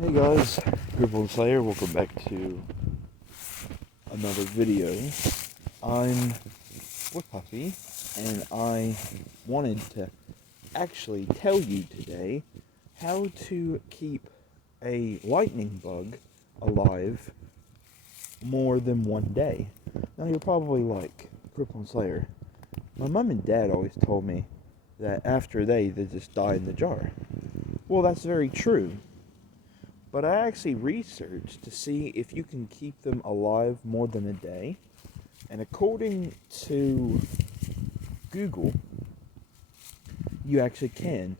Hey guys, Gribble Slayer, welcome back to another video. I'm with Puppy, and I wanted to actually tell you today how to keep a lightning bug alive more than one day. Now you're probably like, Gribble Slayer, my mom and dad always told me that after they just die in the jar. Well, that's very true. But I actually researched to see if you can keep them alive more than a day. And according to Google, you actually can.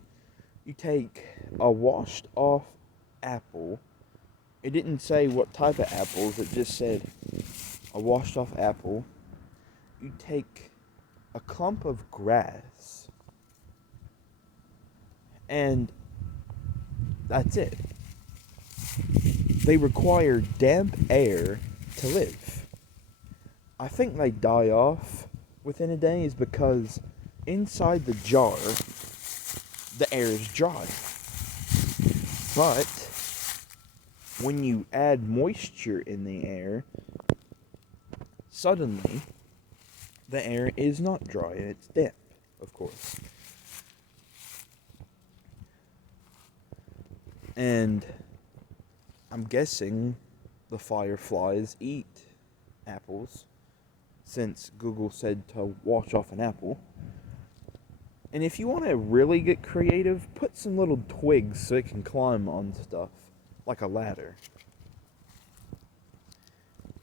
You take a washed off apple. It didn't say what type of apples, it just said a washed off apple. You take a clump of grass. And that's it. They require damp air to live. I think they die off within a day is because inside the jar, the air is dry. But when you add moisture in the air, suddenly the air is not dry and it's damp, of course. And I'm guessing the fireflies eat apples, since Google said to wash off an apple. And if you want to really get creative, put some little twigs so it can climb on stuff, like a ladder.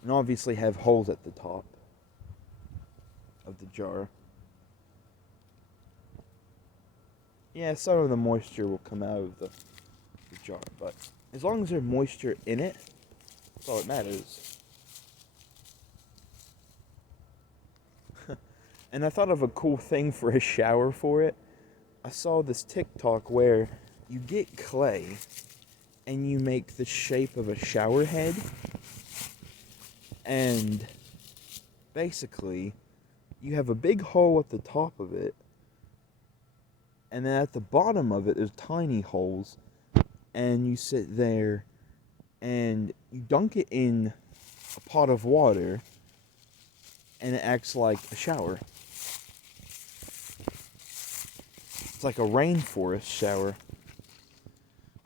And obviously have holes at the top of the jar. Yeah, some of the moisture will come out of the jar, but as long as there's moisture in it, that's all that matters. And I thought of a cool thing for a shower for it. I saw this TikTok where you get clay and you make the shape of a shower head. And basically, you have a big hole at the top of it. And then at the bottom of it, there's tiny holes. And you sit there and you dunk it in a pot of water, and it acts like a shower. It's like a rainforest shower.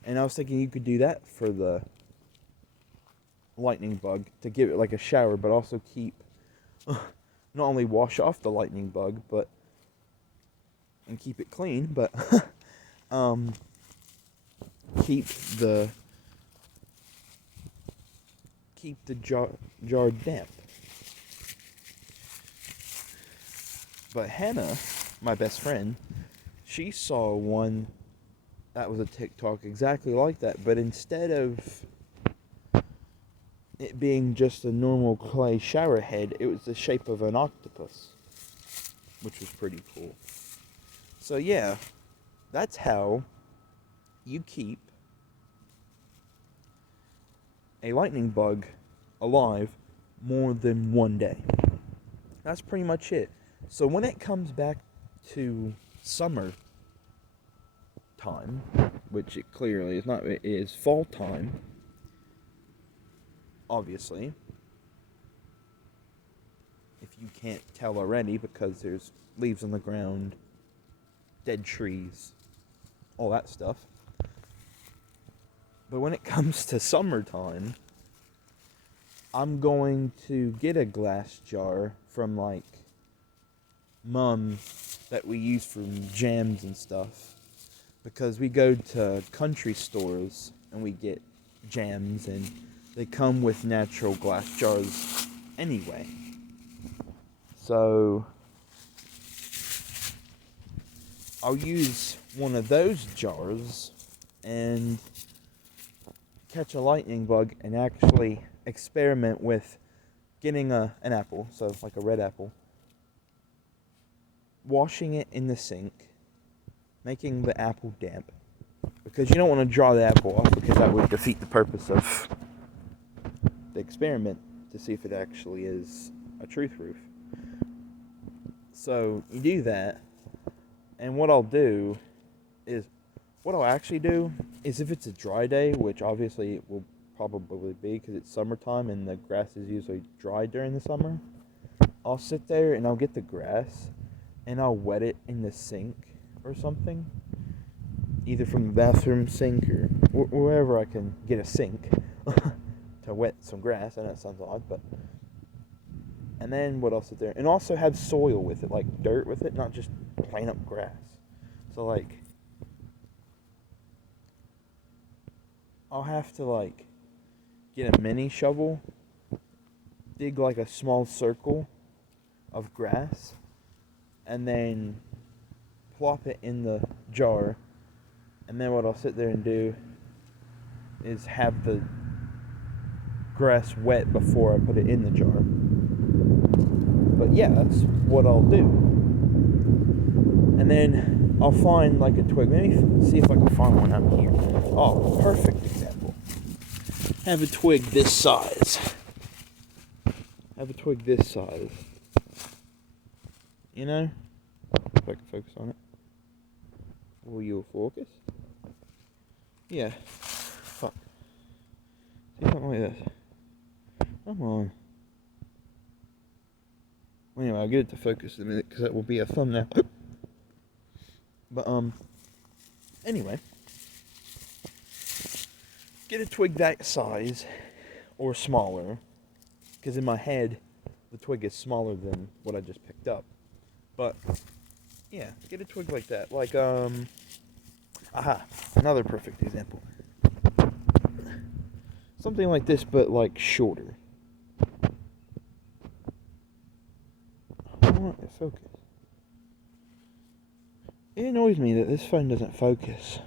And I was thinking you could do that for the lightning bug to give it like a shower, but also keep not only wash off the lightning bug, but and keep it clean, but keep the jar damp. But Hannah, my best friend, she saw one that was a TikTok exactly like that, but instead of it being just a normal clay shower head, it was the shape of an octopus, which was pretty cool. So yeah, that's how you keep a lightning bug alive more than one day. That's pretty much it. So when it comes back to summer time, which it clearly is not, it is fall time, obviously, if you can't tell already, because there's leaves on the ground, dead trees, all that stuff. But when it comes to summertime, I'm going to get a glass jar from like Mum that we use for jams and stuff, because we go to country stores and we get jams and they come with natural glass jars anyway. So I'll use one of those jars and catch a lightning bug and actually experiment with getting an apple, so like a red apple, washing it in the sink, making the apple damp, because you don't want to draw the apple off, because that would defeat the purpose of the experiment to see if it actually is a truth roof. So you do that, and what I'll actually do is if it's a dry day, which obviously it will probably be because it's summertime and the grass is usually dry during the summer. I'll sit there and I'll get the grass and I'll wet it in the sink or something, either from the bathroom sink or wherever I can get a sink to wet some grass. I know it sounds odd, but and then what else is there? And also have soil with it, like dirt with it, not just plain up grass. So like I'll have to like get a mini shovel, dig like a small circle of grass, and then plop it in the jar. And then what I'll sit there and do is have the grass wet before I put it in the jar. But yeah, that's what I'll do. And then I'll find like a twig. Maybe see if I can find one out here. Oh, perfect example. Have a twig this size. Have a twig this size. You know? If I can focus on it. Will you focus? Yeah. Fuck. See something like this. Come on. Well, anyway, I'll get it to focus in a minute because that will be a thumbnail. But, anyway. Get a twig that size or smaller. Because in my head, the twig is smaller than what I just picked up. But, yeah, get a twig like that. Like, another perfect example. Something like this, but, like, shorter. I want it to focus. It annoys me that this phone doesn't focus.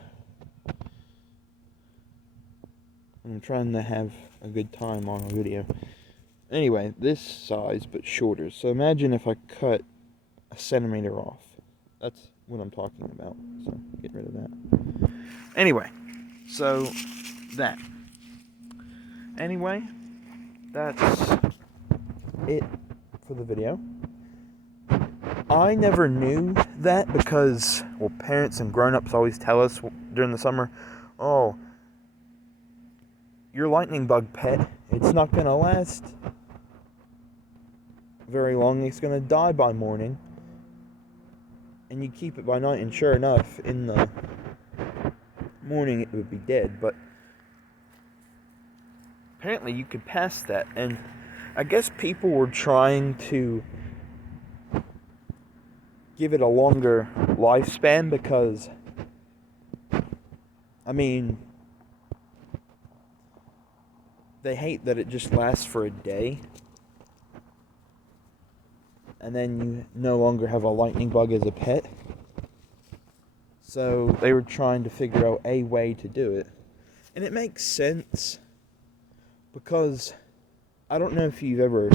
I'm trying to have a good time on a video. Anyway, this size, but shorter. So imagine if I cut a centimeter off. That's what I'm talking about. So get rid of that. Anyway, so that. Anyway, that's it for the video. I never knew that because, well, parents and grown-ups always tell us during the summer, oh, your lightning bug pet, it's not going to last very long. It's going to die by morning. And you keep it by night, and sure enough, in the morning it would be dead. But apparently you could pass that. And I guess people were trying to give it a longer lifespan because, I mean, they hate that it just lasts for a day. And then you no longer have a lightning bug as a pet. So they were trying to figure out a way to do it. And it makes sense. Because I don't know if you've ever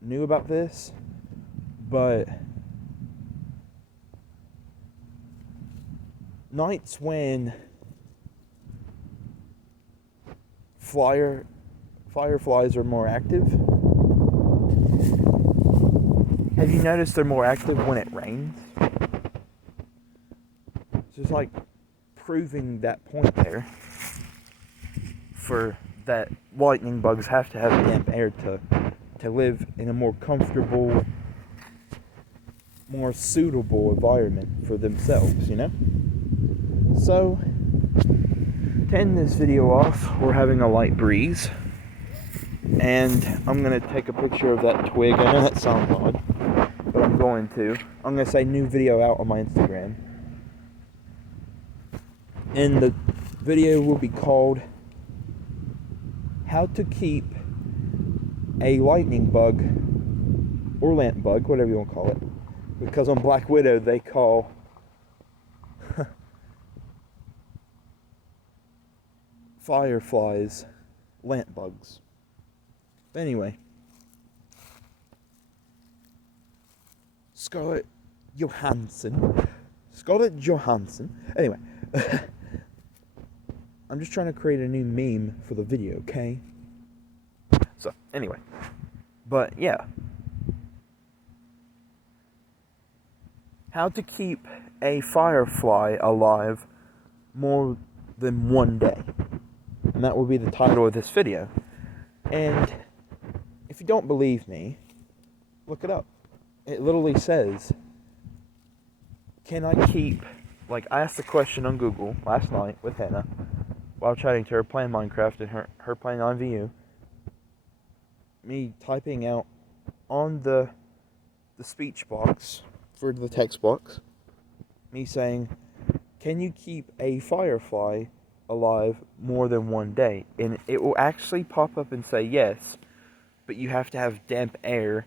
knew about this. But nights when fireflies are more active. Have you noticed they're more active when it rains? So it's like proving that point there. For that lightning bugs have to have damp air to live in a more comfortable, more suitable environment for themselves, you know? So, to end this video off, we're having a light breeze. And I'm going to take a picture of that twig. I know that sounds odd, but I'm going to. I'm going to say new video out on my Instagram. And the video will be called How to Keep a Lightning Bug, or Lamp Bug, whatever you want to call it. Because on Black Widow they call fireflies lamp bugs. But anyway, Scarlett Johansson. Anyway, I'm just trying to create a new meme for the video, okay? So, anyway. But, yeah. how to keep a firefly alive more than one day. And that will be the title of this video. And if you don't believe me, look it up. It literally says, can I keep, like, I asked the question on Google last night with Hannah while chatting to her playing Minecraft and her playing IVU. Me typing out on the speech box for the text box, me saying, can you keep a firefly alive more than one day? And it will actually pop up and say yes, but you have to have damp air.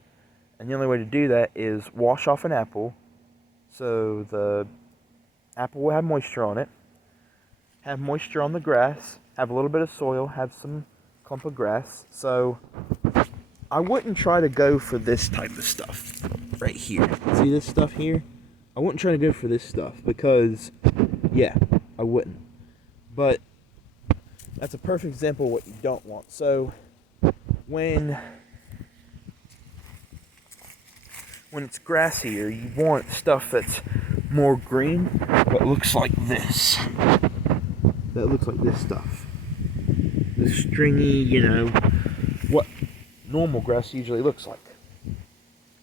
And the only way to do that is wash off an apple, so the apple will have moisture on it, have moisture on the grass, have a little bit of soil, have some clump of grass. So I wouldn't try to go for this type of stuff right here. See this stuff here? I wouldn't try to go for this stuff because, yeah, I wouldn't. But that's a perfect example of what you don't want. So when it's grassier, you want stuff that's more green, but looks like this. That looks like this stuff. The stringy, what normal grass usually looks like.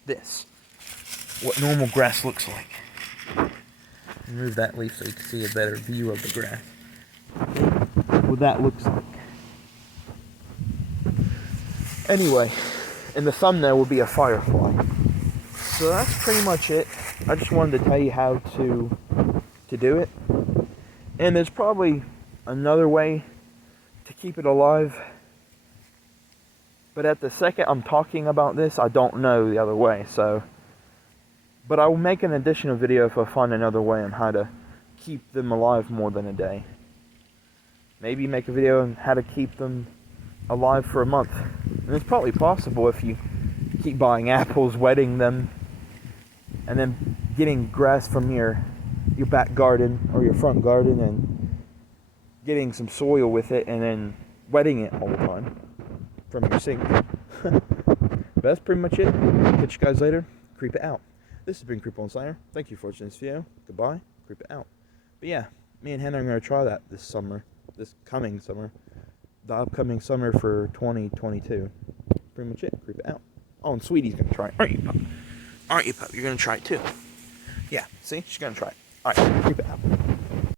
This. What normal grass looks like. Remove that leaf so you can see a better view of the grass. What that looks like. Anyway, and the thumbnail will be a firefly. So that's pretty much it. I just wanted to tell you how to do it. And there's probably another way to keep it alive. But at the second I'm talking about this, I don't know the other way. But I will make an additional video if I find another way on how to keep them alive more than a day. Maybe make a video on how to keep them alive for a month. And it's probably possible if you keep buying apples, wetting them, and then getting grass from your back garden or your front garden and getting some soil with it and then wetting it all the time from your sink. But that's pretty much it. Catch you guys later. Creep it out. This has been Creep on Slayer. Thank you for watching this video. Goodbye. Creep it out. But yeah, me and Hannah are going to try that this coming summer. The upcoming summer for 2022. Pretty much it. Creep it out. Oh, and Sweetie's going to try it. Aren't you, pup? Aren't you, pup? You're going to try it too. Yeah, see? She's going to try it. Alright, creep it out.